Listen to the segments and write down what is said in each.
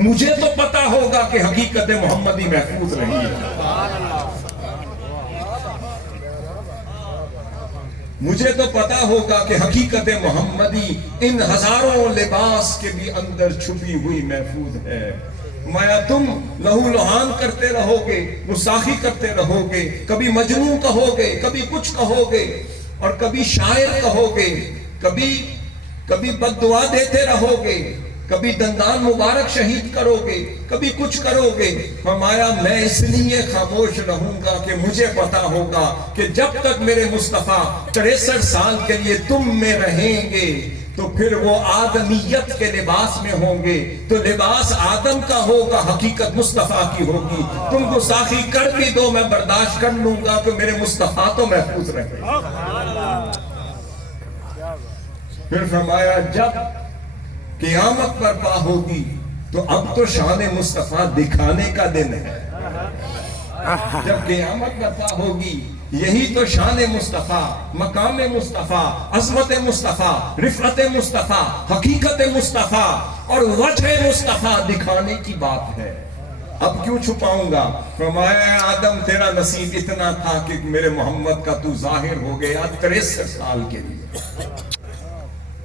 مجھے تو پتا ہوگا کہ حقیقت محمدی محفوظ رہی ہے، مجھے تو پتا ہوگا کہ حقیقت محمدی ان ہزاروں لباس کے بھی اندر چھپی ہوئی محفوظ ہے۔ مایا تم لہو لہان کرتے رہو گے، گستاخی کرتے رہو گے، کبھی مجنون کہو گے، کبھی کچھ کہو گے، اور کبھی شاعر کہو گے، کبھی بد دعا دیتے رہو گے، کبھی دندان مبارک شہید کرو گے، کبھی کچھ کرو گے۔ فرمایا میں اس لیے خاموش رہوں گا کہ مجھے پتا ہوگا کہ جب تک میرے مصطفیٰ 63 سال کے لیے تم میں رہیں گے تو پھر وہ آدمیت کے لباس میں ہوں گے، تو لباس آدم کا ہوگا، حقیقت مصطفیٰ کی ہوگی۔ تم گستاخی کر بھی دو میں برداشت کر لوں گا کہ میرے مصطفیٰ تو محفوظ رہے۔ پھر فرمایا جب قیامت برپا ہوگی تو اب تو شان مصطفیٰ دکھانے کا دن ہے۔ جب قیامت برپا ہوگی یہی تو شان مصطفیٰ، مقام مصطفیٰ، عظمت مصطفیٰ، رفعت مصطفیٰ، حقیقت مصطفیٰ اور وجہ مصطفیٰ دکھانے کی بات ہے۔ اب کیوں چھپاؤں گا؟ فرمایا آدم تیرا نصیب اتنا تھا کہ میرے محمد کا تو ظاہر ہو گیا 63 سال کے لیے۔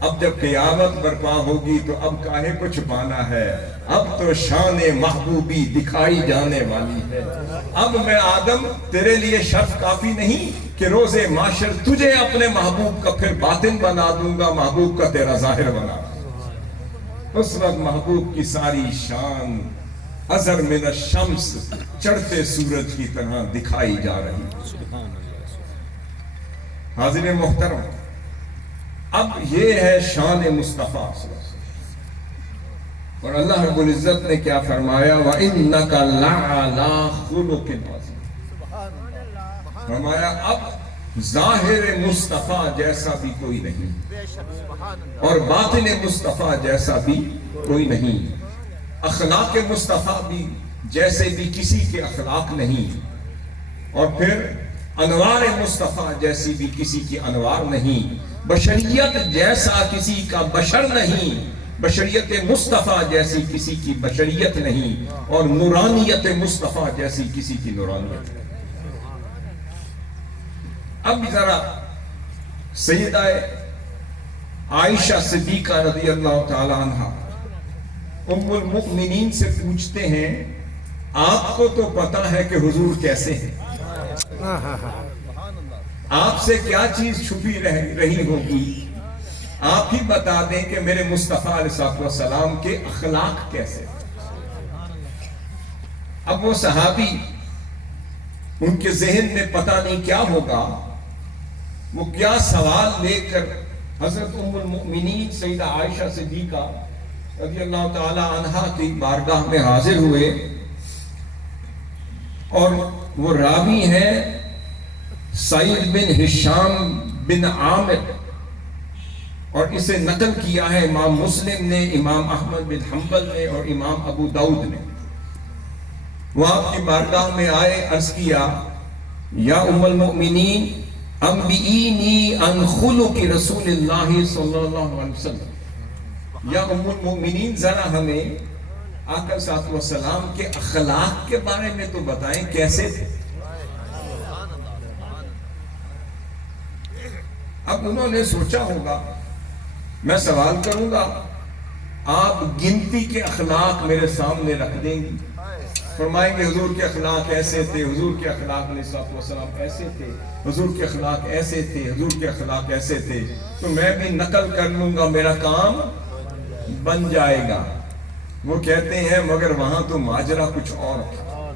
اب جب قیامت برپا ہوگی تو اب کاہے کو چھپانا ہے، اب تو شان محبوبی دکھائی جانے والی ہے۔ اب میں آدم تیرے لیے شرف کافی نہیں کہ روز معاشر تجھے اپنے محبوب کا پھر باطن بنا دوں گا، محبوب کا تیرا ظاہر بنا دوں گا۔ اس وقت محبوب کی ساری شان اظہر من الشمس چڑھتے سورج کی طرح دکھائی جا رہی۔ حاضرین محترم، اب یہ ہے شان مصطفیٰ صلی اللہ علیہ وسلم، اور اللہ رب العزت نے کیا فرمایا؟ وَإِنَّكَ لَعَلَىٰ خُلُقٍ عَظِيمٍ۔ فرمایا اب ظاہر مصطفیٰ جیسا بھی کوئی نہیں اور باطن مصطفیٰ جیسا بھی کوئی نہیں، اخلاق مصطفیٰ بھی جیسے بھی کسی کے اخلاق نہیں، اور پھر انوار مصطفیٰ جیسی بھی کسی کی انوار نہیں، بشریت جیسا کسی کا بشر نہیں، بشریت مصطفیٰ جیسی کسی کی بشریت نہیں، اور نورانیت مصطفیٰ جیسی کسی کی نورانیت نہیں۔ اب ذرا سیدہ عائشہ صدیقہ رضی اللہ تعالی عنہ ام المؤمنین سے پوچھتے ہیں آپ کو تو پتا ہے کہ حضور کیسے ہیں، آپ سے کیا چیز چھپی رہی ہوگی، آپ ہی بتا دیں کہ میرے مصطفیٰ علیہ السلام کے اخلاق کیسے۔ اب وہ صحابی ان کے ذہن میں پتہ نہیں کیا ہوگا، وہ کیا سوال لے کر حضرت ام المؤمنین سیدہ عائشہ صدیقہ رضی اللہ تعالی عنہا کی بارگاہ میں حاضر ہوئے، اور وہ راوی ہیں سعید بن ہشام بن عامر، اور اسے نقل کیا ہے امام مسلم نے، امام احمد بن حنبل نے اور امام ابو داؤد نے۔ وہ آپ کی بارگاہ میں آئے، عرض کیا یا ام المؤمنین انبئینی عن خلق رسول اللہ صلی اللہ علیہ وسلم، یا ام المؤمنین ذرا ہمیں آقا صلی اللہ علیہ وسلم کے اخلاق کے بارے میں تو بتائیں کیسے تھے۔ اب انہوں نے سوچا ہوگا میں سوال کروں گا، آپ گنتی کے اخلاق میرے سامنے رکھ دیں گی، فرمائیں گے حضور کے اخلاق ایسے تھے، حضور کے اخلاق علیہ السلام ایسے تھے، حضور کے اخلاق ایسے تھے، حضور کے اخلاق ایسے تھے، تو میں بھی نقل کر لوں گا، میرا کام بن جائے گا۔ وہ کہتے ہیں مگر وہاں تو ماجرا کچھ اور تھا۔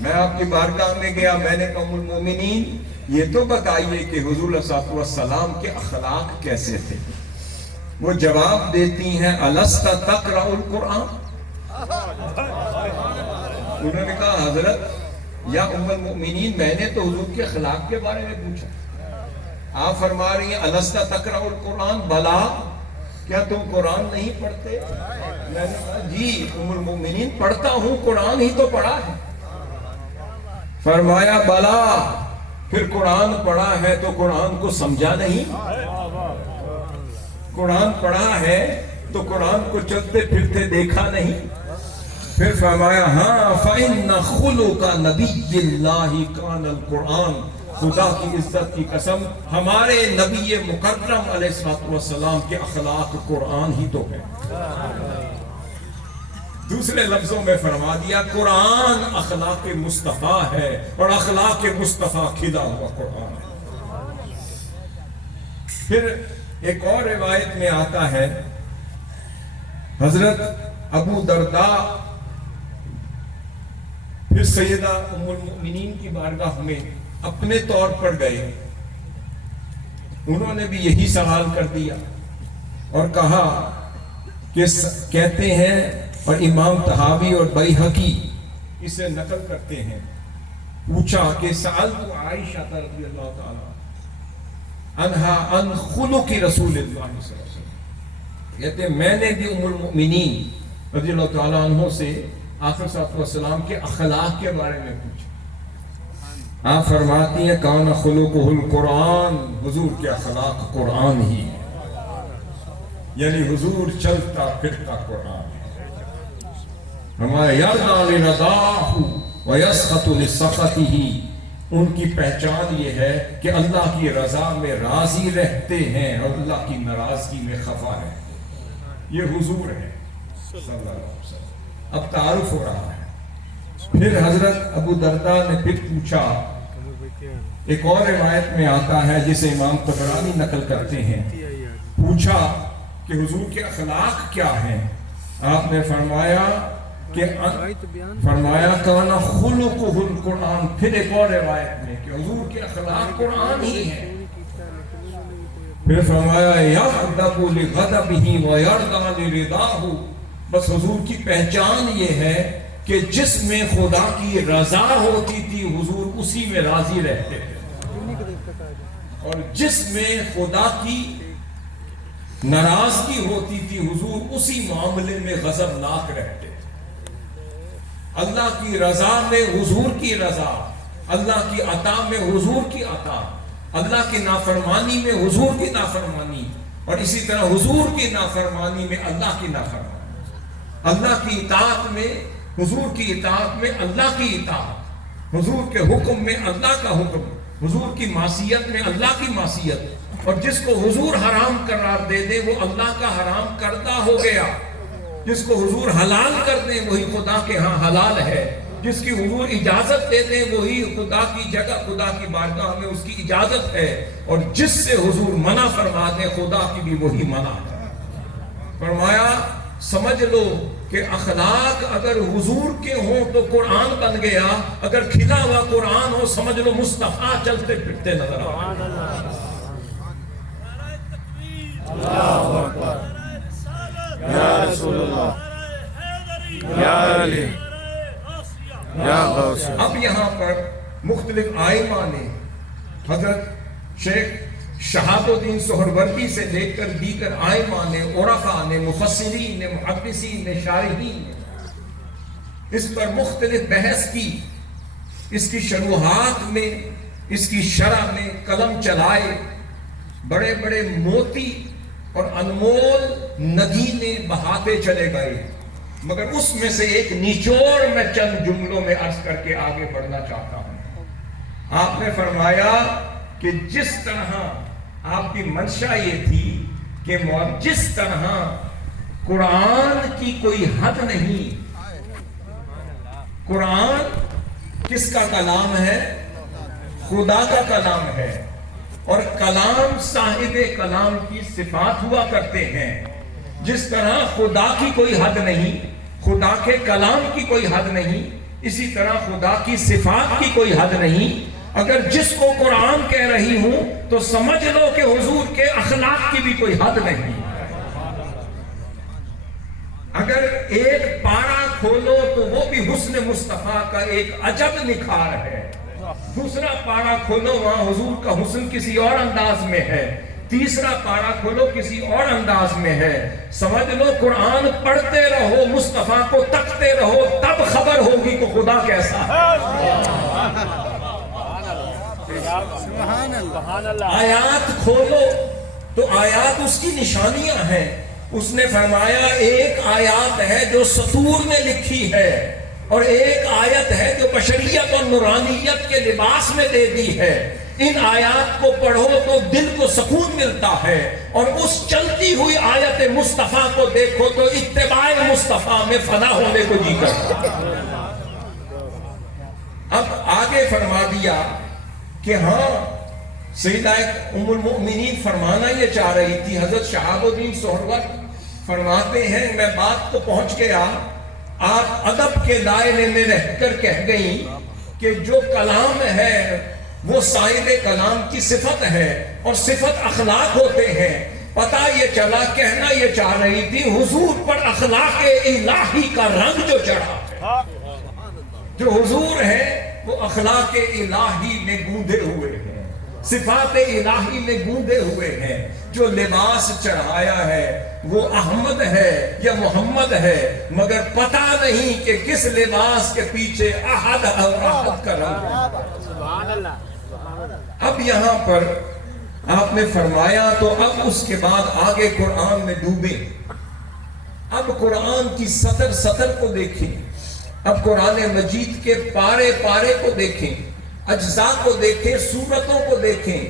میں آپ کی بارگاہ میں گیا، میں نے کہا ام المومنین یہ تو بتائیے کہ حضور صلی اللہ علیہ وسلم کے اخلاق کیسے تھے۔ وہ جواب دیتی ہیں الست تقرأ القرآن، انہوں نے کہا حضرت یا ام المؤمنین میں نے تو حضور کے اخلاق کے بارے میں پوچھا، آپ فرما رہی ہیں الست تقرأ القرآن، بلا کیا تم قرآن نہیں پڑھتے؟ میں نے کہا جی ام المؤمنین پڑھتا ہوں، قرآن ہی تو پڑھا ہے۔ فرمایا بلا، پھر قرآن پڑھا ہے تو قرآن کو سمجھا نہیں، قرآن پڑھا ہے تو قرآن کو چلتے پھرتے دیکھا نہیں؟ پھر فرمایا ہاں فَإِنَّ خُلُقَ نَبِيِّ اللَّهِ كَانَ الْقُرْآنِ، خدا کی عزت کی قسم ہمارے نبی مکرم علیہ السلام کے اخلاق قرآن ہی تو ہے۔ دوسرے لفظوں میں فرما دیا قرآن اخلاق مصطفیٰ ہے، اور اخلاق مصطفیٰ کھلا ہوا قرآن ہے۔ پھر ایک اور روایت میں آتا ہے حضرت ابو درداء پھر سیدہ ام المؤمنین کی بارگاہ میں اپنے طور پر گئے، انہوں نے بھی یہی سوال کر دیا اور کہا کہ کہتے ہیں، اور امام طحاوی اور بیہقی اسے نقل کرتے ہیں، پوچھا کہ سألت عائشہ رضی اللہ تعالی عنہا عن خلق رسول اللہ صلی اللہ علیہ وسلم، کہتے ہیں میں نے بھی ام المؤمنین رضی اللہ تعالیٰ عنہ سے آقا صلی اللہ علیہ وسلم کے اخلاق کے بارے میں پوچھا۔ آپ فرماتی ہیں کان خلقہ القرآن، حضور کے اخلاق قرآن ہی ہے، یعنی حضور چلتا پھرتا قرآن ہے۔ ہمارے یرضیٰ لرضاہ ویسخط لسخطہ، ان کی پہچان یہ ہے کہ اللہ کی رضا میں راضی رہتے ہیں اور اللہ کی ناراضگی میں خفا رہتے ہیں، یہ حضور ہے صلی اللہ علیہ وسلم۔ اب تعارف ہو رہا ہے۔ پھر حضرت ابو درداء نے پھر پوچھا، ایک اور روایت میں آتا ہے جسے امام طبرانی نقل کرتے ہیں، پوچھا کہ حضور کے اخلاق کیا ہیں؟ آپ نے فرمایا کان خلقہ القرآن۔ پھر ایک اور روایت میں کہ حضور کے اخلاق قرآن ہی ہیں۔ پھر فرمایا یغضب لغضبہ ویرضیٰ لرضاہ، بس حضور کی پہچان یہ ہے کہ جس میں خدا کی رضا ہوتی تھی حضور اسی میں راضی رہتے تھے، اور جس میں خدا کی ناراضگی ہوتی تھی حضور اسی معاملے میں غضبناک رہتے تھے۔ اللہ کی رضا میں حضور کی رضا، اللہ کی عطا میں حضور کی عطا، اللہ کی نافرمانی میں حضور کی نافرمانی، اور اسی طرح حضور کی نافرمانی میں اللہ کی نافرمانی، اللہ کی اطاعت میں حضور کی اطاعت میں اللہ کی اطاعت، حضور کے حکم میں اللہ کا حکم، حضور کی معصیت میں اللہ کی معصیت، اور جس کو حضور حرام قرار دے دے وہ اللہ کا حرام کردہ ہو گیا، جس کو حضور حلال کر دیں وہی خدا کے ہاں حلال ہے، جس کی حضور اجازت دے دیں وہی خدا کی جگہ خدا کی بارگاہ میں اس کی اجازت ہے، اور جس سے حضور منع فرما دیں خدا کی بھی وہی منع ہے۔ فرمایا سمجھ لو کہ اخلاق اگر حضور کے ہوں تو قرآن بن گیا، اگر کھلا ہوا قرآن ہو سمجھ لو مصطفیٰ چلتے پھرتے نظر آئے۔ اللہ اکبر، یا رسول اللہ، یا علی، یا غوث۔ اب یہاں پر مختلف آئمہ نے حضرت شیخ شہاب الدین سہروردی سے لے کر دیگر آئمہ نے، عرفاء نے، مفسرین نے، محدثین نے، شارحین نے اس پر مختلف بحث کی، اس کی شروحات میں، اس کی شرح میں قلم چلائے، بڑے بڑے موتی اور انمول نگینے بہاتے چلے گئے، مگر اس میں سے ایک نچوڑ میں چند جملوں میں عرض کر کے آگے بڑھنا چاہتا ہوں۔ آپ نے فرمایا کہ جس طرح آپ کی منشا یہ تھی کہ جس طرح قرآن کی کوئی حد نہیں، قرآن کس کا کلام ہے؟ خدا کا کلام ہے، اور کلام صاحب کلام کی صفات ہوا کرتے ہیں، جس طرح خدا کی کوئی حد نہیں، خدا کے کلام کی کوئی حد نہیں، اسی طرح خدا کی صفات کی کوئی حد نہیں۔ اگر جس کو قرآن کہہ رہی ہوں تو سمجھ لو کہ حضور کے اخلاق کی بھی کوئی حد نہیں۔ اگر ایک پارا کھولو تو وہ بھی حسن مصطفیٰ کا ایک عجب نکھار ہے، دوسرا پارا کھولو وہاں حضور کا حسن کسی اور انداز میں ہے، تیسرا پارا کھولو کسی اور انداز میں ہے۔ سمجھ لو قرآن پڑھتے رہو، مصطفیٰ کو تکتے رہو، تب خبر ہوگی کہ خدا کیسا ہے۔ آیات کھولو تو آیات اس کی نشانیاں ہیں، اس نے فرمایا ایک آیات ہے جو سطور نے لکھی ہے اور ایک آیت ہے جو بشریت اور نورانیت کے لباس میں دے دی ہے. ان آیات کو پڑھو تو دل کو سکون ملتا ہے اور اس چلتی ہوئی آیت مصطفیٰ کو دیکھو تو اتباع مصطفیٰ میں فنا ہونے کو جی کرتا ہے. اب آگے فرما دیا کہ ہاں سیدہ ام المؤمنین فرمانا یہ چاہ رہی تھی. حضرت شہاب الدین سہروردی فرماتے ہیں میں بات کو پہنچ گیا، آپ ادب کے دائرے میں رہ کر کہہ گئیں کہ جو کلام ہے وہ صاحب کلام کی صفت ہے اور صفت اخلاق ہوتے ہیں. پتہ یہ چلا، کہنا یہ چاہ رہی تھی حضور پر اخلاق الہی کا رنگ جو چڑھا ہے، جو حضور ہے وہ اخلاق الہی میں گوندے ہوئے ہیں، صفات الہی میں گوندے ہوئے ہیں. جو لباس چڑھایا ہے وہ احمد ہے یا محمد ہے، مگر پتہ نہیں کہ کس لباس کے پیچھے احد اور احد کا رنگ ہے. اب یہاں پر آپ نے فرمایا تو اب اس کے بعد آگے قرآن میں ڈوبے. اب قرآن کی سطر سطر کو دیکھیں، اب قرآن مجید کے پارے پارے کو دیکھیں، اجزاء کو دیکھیں، سورتوں کو دیکھیں.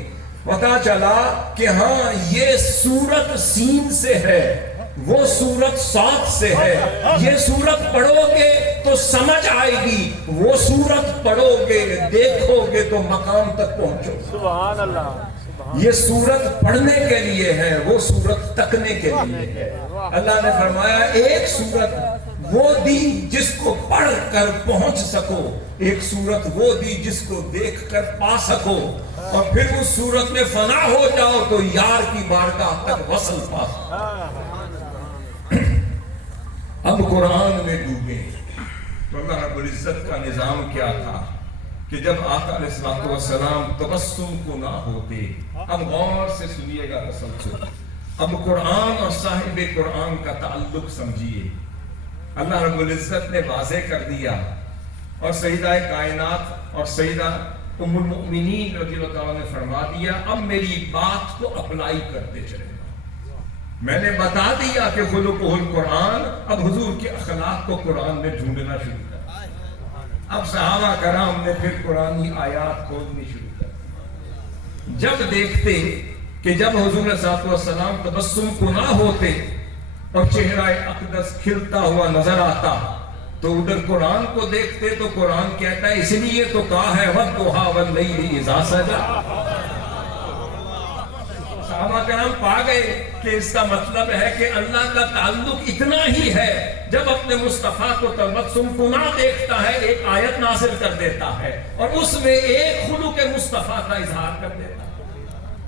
پتا چلا کہ ہاں یہ سورت سین سے ہے، وہ سورت صاد سے ہے. یہ سورت پڑھو گے تو سمجھ آئے گی، وہ سورت پڑھو گے دیکھو گے تو مقام تک پہنچو. سبحان اللہ. یہ سورت پڑھنے کے لیے ہے، وہ سورت تکنے کے لیے ہے. اللہ نے فرمایا ایک سورت وہ دی جس کو پڑھ کر پہنچ سکو، ایک سورت وہ دی جس کو دیکھ کر پا سکو، اور پھر اس سورت میں فنا ہو جاؤ تو یار کی بارگاہ تک وصل پا سکو. اب قرآن میں ڈوبے تو اللہ رب العزت کا نظام کیا تھا کہ جب آقا علیہ السلام تبسم کو نہ ہوتے. اب غور سے سنیے گا تسلسل. اب قرآن اور صاحب قرآن کا تعلق سمجھیے. اللہ رب العزت نے واضح کر دیا اور سیدہ کائنات اور سیدہ ام المؤمنین رضی اللہ تعالیٰ نے فرما دیا اب میری بات کو اپلائی کرتے چلے. میں نے بتا دیا کہ خلقہ القرآن، اب حضور کے اخلاق کو قرآن میں ڈھونڈنا شروع کر. اب صحابہ کرام نے پھر قرآنی آیات کھولنی شروع کر. جب دیکھتے کہ جب حضور صلی اللہ علیہ وسلم تبسم کو نہ ہوتے اور چہرہ اقدس کھلتا ہوا نظر آتا تو ادھر قرآن کو دیکھتے تو قرآن کہتا ہے اس لیے تو کہا ہے وَالضُّحَىٰ وَاللَّيْلِ إِذَا سَجَىٰ. صحابہ کرام پا گئے کہ اس کا مطلب ہے کہ اللہ کا تعلق اتنا ہی ہے، جب اپنے مصطفیٰ کو تبسم کو نہ دیکھتا ہے ایک آیت نازل کر دیتا ہے اور اس میں ایک خلق مصطفیٰ کا اظہار کر دیتا ہے.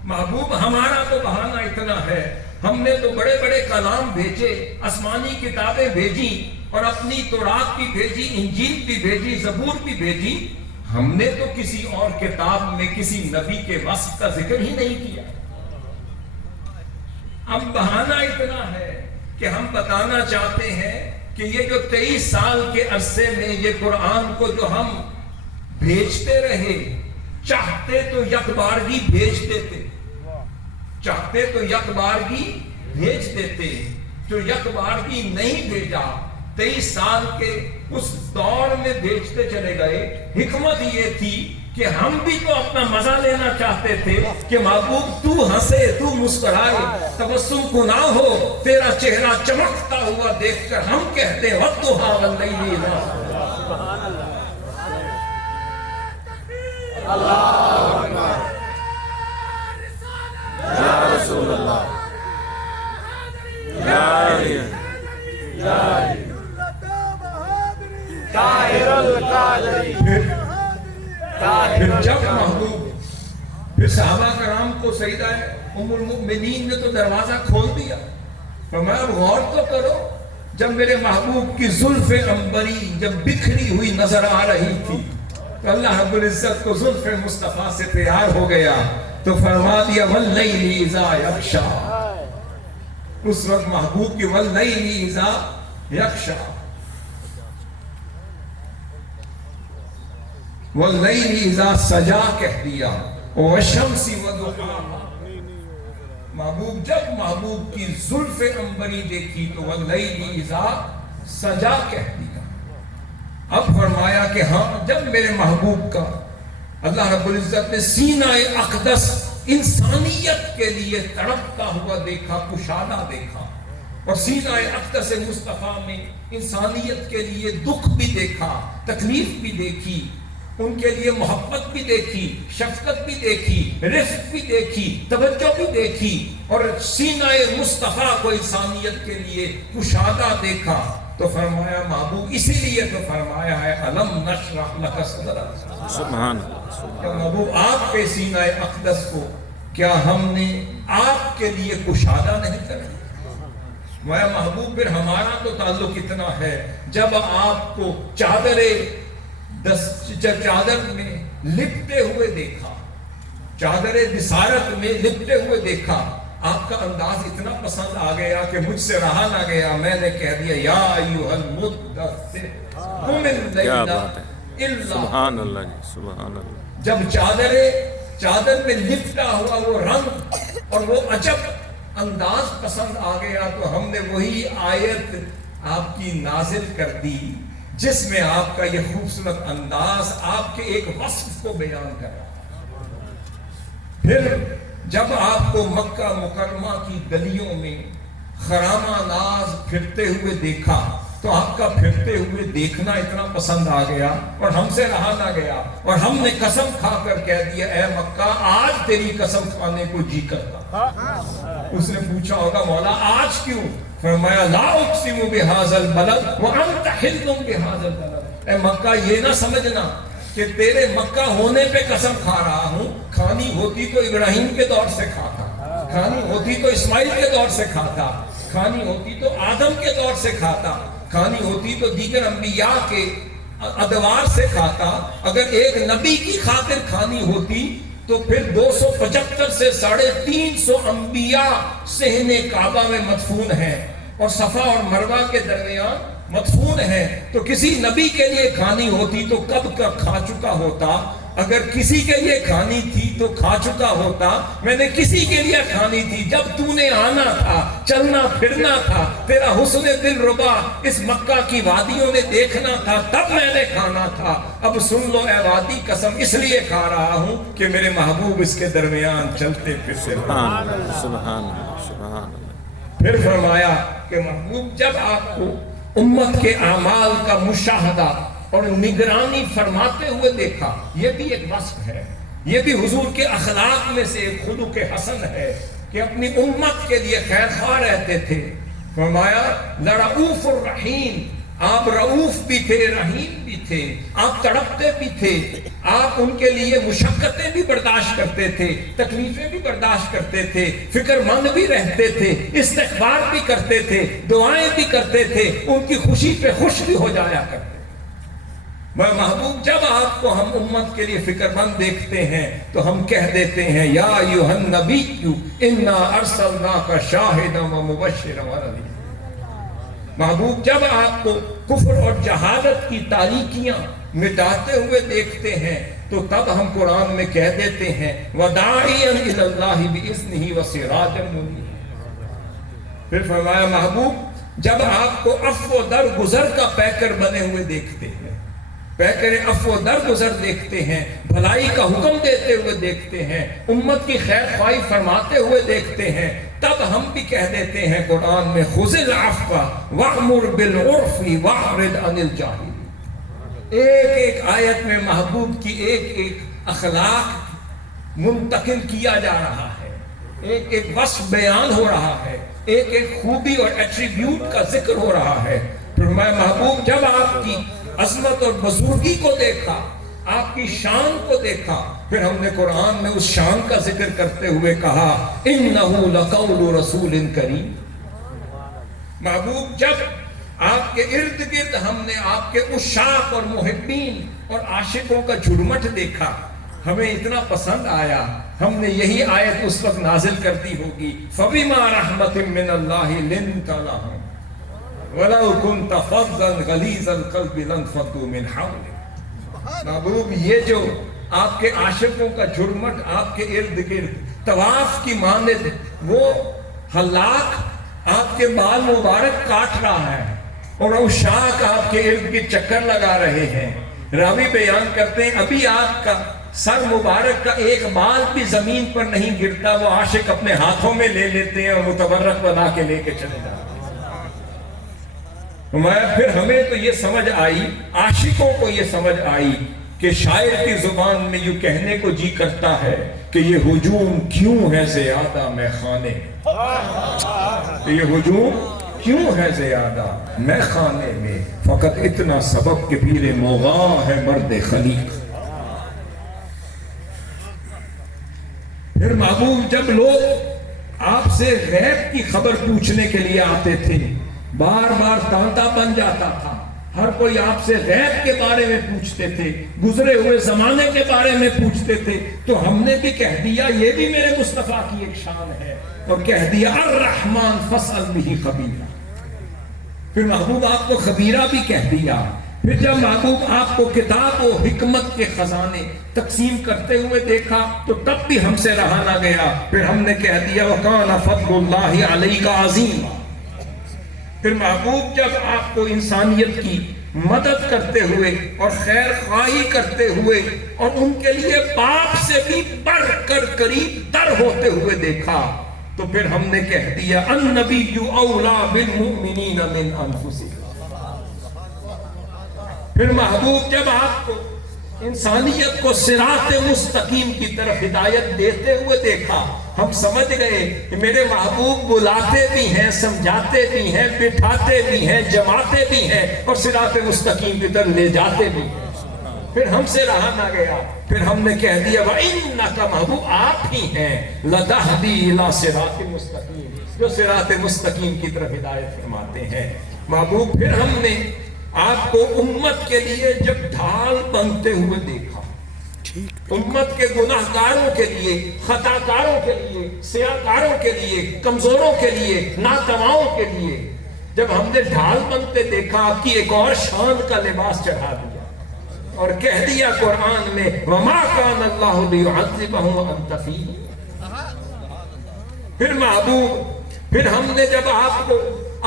محبوب ہمارا تو بہانہ اتنا ہے، ہم نے تو بڑے بڑے کلام بھیجے، آسمانی کتابیں بھیجی اور اپنی تورات بھی بھیجی، انجیل بھی بھیجی، زبور بھی بھیجی. ہم نے تو کسی اور کتاب میں کسی نبی کے وصف کا ذکر ہی نہیں کیا. اب بہانہ اتنا ہے کہ ہم بتانا چاہتے ہیں کہ یہ جو 23 سال کے عرصے میں یہ قرآن کو جو ہم بھیجتے رہے، چاہتے تو یک بارگی بھیج دیتے، چاہتے تو یک بارگی بھیج دیتے، جو یک بارگی نہیں بھیجا 23 سال کے اس دور میں بھیجتے چلے گئے. حکمت یہ تھی کہ ہم بھی تو اپنا مزہ لینا چاہتے تھے کہ محبوب تو ہنسے، تو مسکرائے، تبسم کو نہ ہو، تیرا چہرہ چمکتا ہوا دیکھ کر ہم کہتے وَالضُّحَىٰ وَاللَّيْلِ إِذَا سَجَىٰ. اللہ اکبر. یا رسول اللہ، یا علی، یا علی طاہر القادری. پھر جب محبوب پھر صحابہ کرام کو سیدہ ام المؤمنین نے تو دروازہ کھول دیا. فرمایا غور تو کرو، جب میرے محبوب کی زلف عنبری جب بکھری ہوئی نظر آ رہی تھی تو اللہ رب العزت کو زلف مصطفیٰ سے پیار ہو گیا تو فرما دیا وَاللَّيْلِ إِذَا يَغْشَىٰ. اس وقت محبوب کی وَاللَّيْلِ إِذَا يَغْشَىٰ، وَاللَّيْلِ إِذَا سَجَىٰ کہہ دیا، وَالشَّمْسِ وَضُحَاهَا. محبوب جب محبوب کی زلف عنبری دیکھی تو واللیل اذا سجا کہہ دیا. اب فرمایا کہ ہاں جب میرے محبوب کا اللہ رب العزت نے سینہ اقدس انسانیت کے لیے تڑپتا ہوا دیکھا، کشادہ دیکھا، اور سینہ اقدس مصطفیٰ میں انسانیت کے لیے دکھ بھی دیکھا، تکلیف بھی دیکھی، ان کے لیے محبت بھی دیکھی، شفقت بھی دیکھی، رفق بھی دیکھی، توجہ بھی دیکھی، اور سینہ مصطفیٰ کو انسانیت کے لیے کشادہ دیکھا تو فرمایا محبوب، اسی لیے تو فرمایا ہے الم نشرح لک صدرک. سبحان کہ محبوب آپ کے سینہ اقدس کو کیا ہم نے آپ کے لیے کشادہ نہیں کرا؟ میں محبوب پھر ہمارا تو تعلق اتنا ہے جب آپ کو چادر میں لپٹے ہوئے دیکھا، چادر بصارت میں لپٹے ہوئے دیکھا، آپ کا انداز اتنا پسند آ گیا کہ مجھ سے رہا نہ گیا، میں نے کہہ دیا یا ایھا المدثر قم اللیل الا. سبحان اللہ جی، سبحان اللہ. جب چادر میں لپٹا ہوا وہ رنگ اور وہ عجب انداز پسند آ گیا تو ہم نے وہی آیت آپ کی نازل کر دی جس میں آپ کا یہ خوبصورت انداز آپ کے ایک وصف کو بیان کر رہا. پھر جب آپ کو مکہ مکرمہ کی گلیوں میں خرامہ ناز پھرتے ہوئے دیکھا تو آپ کا پھرتے ہوئے دیکھنا اتنا پسند آ گیا اور ہم سے رہا نہ گیا، اور ہم نے قسم کھا کر کہہ دیا اے مکہ آج تیری قسم کھانے کو جی کرتا. اس نے پوچھا ہوگا مولا آج کیوں؟ فرمایا لا اقسم بہذا البلد وانت حل بہذا البلد. اے مکہ یہ نہ سمجھنا کہ تیرے مکہ ہونے پہ قسم کھا رہا ہوں، کھانی ہوتی تو ابراہیم کے دور سے کھاتا، کھانی ہوتی تو اسماعیل کے دور سے کھاتا، کھانی ہوتی تو آدم کے دور سے کھاتا، کھانی ہوتی تو دیگر انبیاء کے ادوار سے کھاتا. اگر ایک نبی کی خاطر کھانی ہوتی تو پھر 275 سے 350 انبیاء صحن کعبہ میں مدفون ہیں اور صفا اور مروہ کے درمیان مدفون ہیں، تو کسی نبی کے لیے کھانی ہوتی تو کب کا کھا چکا ہوتا. اگر کسی کے لیے کھانی تھی تو کھا چکا ہوتا. میں نے کسی کے لیے کھانی تھی جب تو نے آنا تھا، چلنا پھرنا تھا، تیرا حسن دل ربا اس مکہ کی وادیوں میں دیکھنا تھا، تب میں نے کھانا تھا. اب سن لو اے وادی قسم اس لیے کھا رہا ہوں کہ میرے محبوب اس کے درمیان چلتے پھرتے. سبحان اللہ، سبحان اللہ، سبحان اللہ. پھر فرمایا کہ محبوب جب آپ کو امت کے اعمال کا مشاہدہ اور نگرانی فرماتے ہوئے دیکھا، یہ بھی ایک وصف ہے، یہ بھی حضور کے اخلاق میں سے ایک خلق حسن ہے کہ اپنی امت کے لیے خیر خواہ رہتے تھے. فرمایا لرؤوف الرحیم، آپ رؤوف بھی تھے، رحیم بھی تھے، آپ تڑپتے بھی تھے، آپ ان کے لیے مشقتیں بھی برداشت کرتے تھے، تکلیفیں بھی برداشت کرتے تھے، فکر مند بھی رہتے تھے، استغفار بھی کرتے تھے، دعائیں بھی کرتے تھے، ان کی خوشی پہ خوش بھی ہو جایا کرتے. میں محبوب جب آپ کو ہم امت کے لیے فکر مند دیکھتے ہیں تو ہم کہہ دیتے ہیں یا ایھا النبی انا ارسلناک شاہدا ومبشرا ونذیرا. محبوب جب آپ کو کفر اور جہالت کی تاریکیاں مٹاتے ہوئے دیکھتے ہیں تو تب ہم قرآن میں کہہ دیتے ہیں وداعیا الی اللہ باذنہ وسراجا منیرا. پھر فرمایا محبوب جب آپ کو عفو در گزر کا پیکر بنے ہوئے دیکھتے ہیں، پیکر عفو در گزر دیکھتے ہیں، بھلائی کا حکم دیتے ہوئے دیکھتے ہیں، امت کی خیر خواہی فرماتے ہوئے دیکھتے ہیں، تب ہم بھی کہہ دیتے ہیں قرآن میں خذ العفو وأمر بالعرف واعرض عن الجاہلین. ایک ایک آیت میں محبوب کی ایک ایک اخلاق منتقل کیا جا رہا ہے، ایک ایک وصف بیان ہو رہا ہے، ایک ایک خوبی اور ایٹریبیوٹ کا ذکر ہو رہا ہے. پھر میں محبوب جب آپ کی عظمت اور بزرگی کو دیکھا، آپ کی شان کو دیکھا، پھر ہم نے قرآن میں اس شان کا ذکر کرتے ہوئے کہا انہ لقول رسول کریم. محبوب جب آپ کے ارد گرد ہم نے آپ کے عشاق اور محبین اور عاشقوں کا جھرمٹ دیکھا، ہمیں اتنا پسند آیا، ہم نے یہی آیت اس وقت نازل کر دی ہوگی فبما رحمت من اللہ لنت لهم وَلَوْ كُنْتَ فَضًّا غَلِيظَ الْقَلْبِ لَانفَضُّوا مِنْ حَوْلِكَ. محبوب یہ جو آپ کے عاشقوں کا جھرمٹ آپ کے ارد گرد طواف کی مانند وہ ہلاک آپ کے بال مبارک کاٹ رہا ہے اور وہ شاخ آپ کے ارد کے چکر لگا رہے ہیں. راوی بیان کرتے ہیں ابھی آپ کا سر مبارک کا ایک بال بھی زمین پر نہیں گرتا، وہ عاشق اپنے ہاتھوں میں لے لیتے ہیں اور متبرک بنا کے لے کے چلے جاتے ہیں. پھر ہمیں تو یہ سمجھ آئی، عاشقوں کو یہ سمجھ آئی کہ شاعر کی زبان میں یوں کہنے کو جی کرتا ہے کہ یہ ہجوم کیوں ہے زیادہ میں خانے، یہ ہجوم کیوں ہے زیادہ میں خانے میں، فقط اتنا سبب کہ پیر مغاں ہے مرد خلیق. پھر محبوب جب لوگ آپ سے غیب کی خبر پوچھنے کے لیے آتے تھے، بار بار تانتا بن جاتا تھا، ہر کوئی آپ سے غیب کے بارے میں پوچھتے تھے، گزرے ہوئے زمانے کے بارے میں پوچھتے تھے، تو ہم نے بھی کہہ دیا یہ بھی میرے مصطفیٰ کی ایک شان ہے، اور کہہ دیا الرحمن فاسأل بہ خبیرہ. پھر محبوب آپ کو خبیرہ بھی کہہ دیا. پھر جب محبوب آپ کو کتاب و حکمت کے خزانے تقسیم کرتے ہوئے دیکھا تو تب بھی ہم سے رہا نہ گیا. پھر ہم نے کہہ دیا وَقَانَ فَضْلُ اللَّهِ عَلَيْكَ عَظِيمًا. پھر محبوب جب آپ کو انسانیت کی مدد کرتے ہوئے اور خیر خواہی کرتے ہوئے اور ان کے لیے باپ سے بھی بڑھ کر قریب تر ہوتے ہوئے دیکھا تو پھر ہم نے کہہ دیا النبی اولا بالمؤمنین من انفسہم. پھر محبوب جب آپ کو انسانیت کو صراط مستقیم کی طرف ہدایت دیتے ہوئے دیکھا ہم سمجھ گئے کہ میرے محبوب بلاتے بھی ہیں، سمجھاتے بھی ہیں، بٹھاتے بھی ہیں، جماتے بھی ہیں اور صراط مستقیم کی طرف لے جاتے بھی ہیں. پھر ہم سے رہا نہ گیا. پھر ہم نے کہہ دیا وَإِنَّكَ محبوب آپ ہی ہیں لَتَهْدِي إِلَىٰ صِرَاطٍ مُسْتَقِيمٍ، جو صراط مستقیم کی طرف ہدایت فرماتے ہیں. محبوب پھر ہم نے آپ کو امت کے لیے جب ڈھال بنتے ہوئے دیکھا، امت کے گناہ گاروں کے لیے، خطا کاروں کے لیے، سیاکاروں کے لیے، کمزوروں کے لیے، ناتواؤں کے لیے جب ہم نے ڈھال بنتے دیکھا آپ کی ایک اور شان کا لباس چڑھا دیا اور کہہ دیا قرآن میں وَمَا كَانَ اللَّهُ لِيُعَذِّبَهُمْ وَأَنْتَ فِيهِمْ. پھر محبوب پھر ہم نے جب آپ کو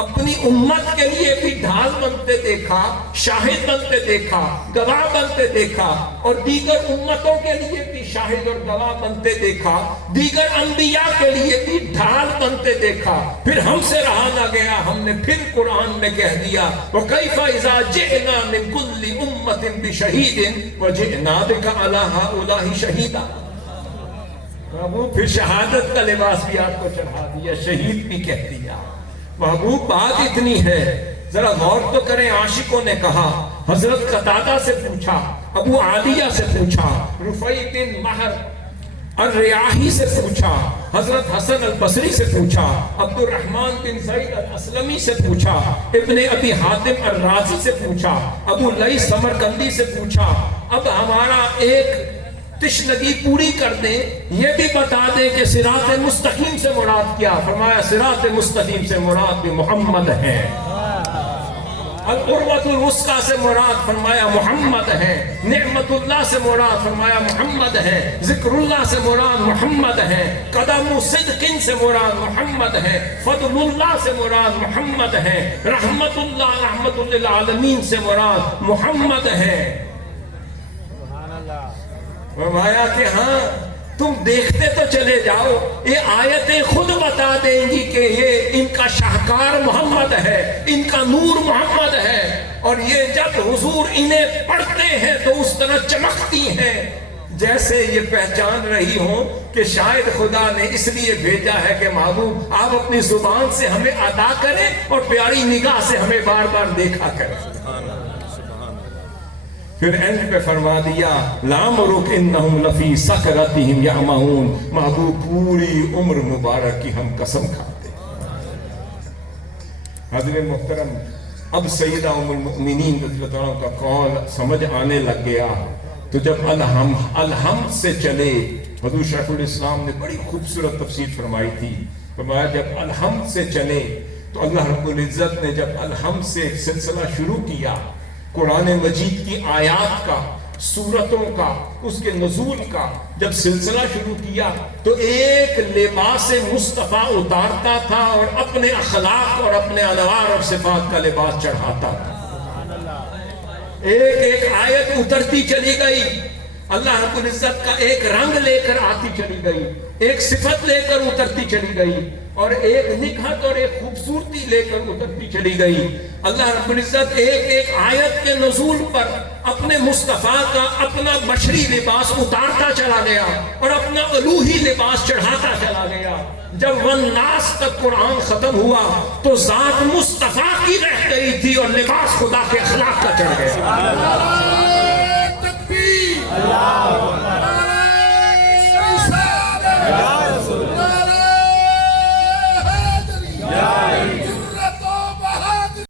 اپنی امت کے لیے بھی ڈھال بنتے دیکھا، شاہد بنتے دیکھا، گواہ بنتے دیکھا اور دیگر امتوں کے لیے بھی شاہد اور گواہ بنتے دیکھا، دیگر انبیاء کے لیے بھی ڈھال بنتے دیکھا، پھر ہم سے رہا نہ گیا. ہم نے پھر قرآن میں کہہ دیا وَكَيْفَ إِذَا جِئْنَا مِن كُلِّ أُمَّةٍ بِشَهِيدٍ وَجِئْنَا بِكَ عَلَىٰ هَٰؤُلَاءِ شَهِيدًا. محبوب پھر شہادت کا لباس بھی آپ کو چڑھا دیا، شہید بھی کہہ دیا. محبوب بات اتنی ہے ذرا غور تو کریں. عاشقوں نے کہا، حضرت قتادہ سے پوچھا، ابو عالیہ سے پوچھا، رفیع بن مہر الریاحی سے پوچھا، حضرت حسن البصری سے پوچھا، عبد الرحمن بن زید الاسلمی سے پوچھا، ابن ابی حاتم الرازی سے پوچھا، ابو لیث سمرقندی سے پوچھا. اب ہمارا ایک تشنگی پوری کر دیں، یہ بھی بتا دیں کہ صراط مستقیم سے مراد کیا. فرمایا صراط مستقیم سے مراد بھی محمد ہے. العروۃ الوثقی سے مراد فرمایا محمد ہے. نعمت اللہ سے مراد فرمایا محمد ہے. ذکر اللہ سے مراد محمد ہے. قدم صدق سے مراد محمد ہے. فضل اللہ سے مراد محمد ہے. رحمت اللہ رحمت للعالمین سے مراد محمد ہے. فرمایا کہ ہاں تم دیکھتے تو چلے جاؤ، یہ آیتیں خود بتا دیں گی کہ یہ ان کا شاہکار محمد ہے، ان کا نور محمد ہے. اور یہ جب حضور انہیں پڑھتے ہیں تو اس طرح چمکتی ہیں جیسے یہ پہچان رہی ہوں کہ شاید خدا نے اس لیے بھیجا ہے کہ محبوب آپ اپنی زبان سے ہمیں ادا کریں اور پیاری نگاہ سے ہمیں بار بار دیکھا کریں. پھر اینڈ پہ فرما دیا لَعَمْرُكَ إِنَّهُمْ لَفِي سَكْرَتِهِمْ يَعْمَهُونَ. محبوب پوری عمر مبارک کی ہم قسم کھاتے. حضرت محترم اب سیدہ ام المؤمنین رضی اللہ عنہ کا قول سمجھ آنے لگ گیا تو جب الحمد سے چلے، حضور شیخ الاسلام نے بڑی خوبصورت تفسیر فرمائی تھی. فرمایا جب الحمد سے چلے تو اللہ رب العزت نے جب الحمد سے ایک سلسلہ شروع کیا قرآن مجید کی آیات کا، سورتوں کا، اس کے نزول کا جب سلسلہ شروع کیا تو ایک لباس مصطفیٰ اتارتا تھا اور اپنے اخلاق اور اپنے انوار اور صفات کا لباس چڑھاتا تھا۔ ایک ایک آیت اترتی چلی گئی، اللہ رب العزت کا ایک رنگ لے کر آتی چلی گئی، ایک صفت لے کر اترتی چلی گئی، اور ایک نکھت اور ایک خوبصورتی لے کر اترتی چلی گئی۔ اللہ رب العزت ایک ایک آیت کے نزول پر اپنے مصطفیٰ کا اپنا بشری لباس اتارتا چلا گیا اور اپنا الوہی لباس چڑھاتا چلا گیا۔ جب والناس تک قرآن ختم ہوا تو ذات مصطفیٰ کی رہ گئی تھی اور لباس خدا کے اخلاق کا چڑھ گیا۔